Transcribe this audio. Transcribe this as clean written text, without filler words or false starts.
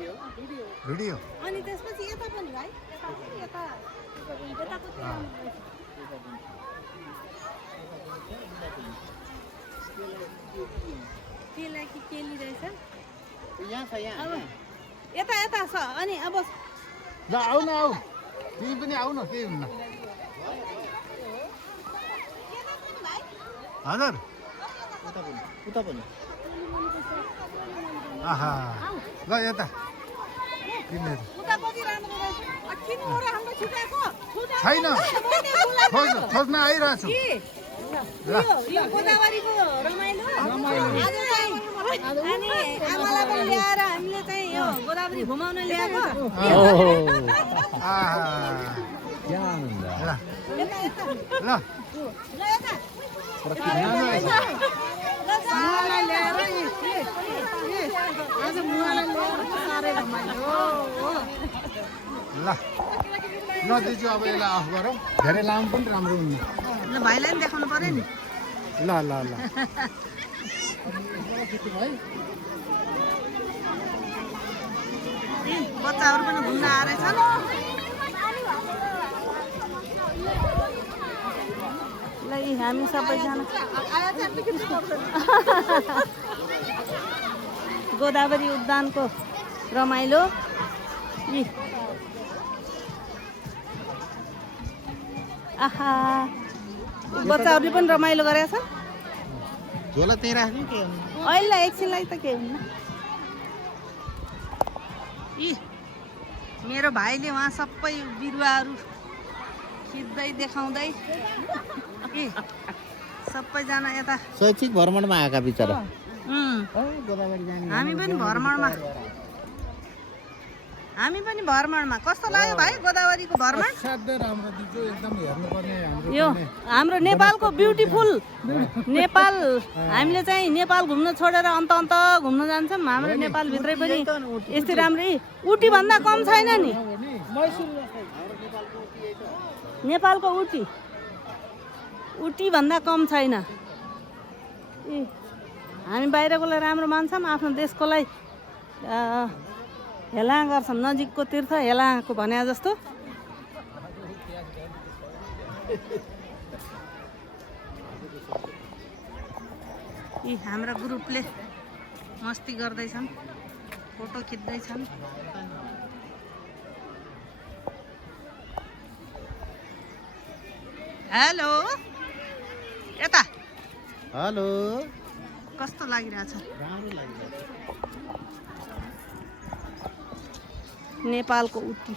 video अनि त्यसपछि यता पनि भाइ यताको केला कि केली रहेछ यता यता छ अनि अब ल आऊ न आऊ तिमी पनि आऊ न केही हुन्न हजुर आहा ल यता किनेर छैन खोज्न आइरहेको छु यो गोदावरीको रमाइलो अनि आमालाई पनि ल्याएर हामीले चाहिँ यो गोदावरी घुमाउन ल्याएको ल ल दिजु अब यसलाई अफ गरौँ धेरै लामो पनि राम्रो हुन्न ल भाइलाई पनि देखाउनु पर्यो नि ल ल ल बच्चाहरू पनि घुम्न आएछन् ल हामी सबैजना गोदावरी उद्यानको रमाइलो आहा बच्चाहरूले पनि रमाइलो गरेको छ झोला त्यहीँ राख्नु के अहिले एकछिनलाई त केही हुन्न मेरो भाइले उहाँ सबै बिरुवाहरू खिच्दै देखाउँदै सबैजना यता शैक्षिक भ्रमणमा आएका बिचरा हामी पनि भ्रमणमा कस्तो लाग्यो भाइ गोदावरीको भ्रमण असाध्यै राम्रो दिजु एकदम हेर्नुपर्ने यो हाम्रो नेपालको ब्युटिफुल नेपाल हामीले चाहिँ नेपाल घुम्न छोडेर अन्त अन्त घुम्न जान्छौँ हाम्रो नेपालभित्रै पनि यस्तै राम्रै उटी भन्दा कम छैन नि नेपालको उटी भन्दा कम छैन हामी बाहिरकोलाई राम्रो मान्छौँ आफ्नो देशकोलाई हेला गर्छौँ नजिकको तीर्थ हेलाको भने जस्तो हाम्रा ग्रुपले मस्ती गर्दैछन् फोटो खिच्दैछन् हेलो यता हेलो कस्तो लागिरहेछ नेपालको उटी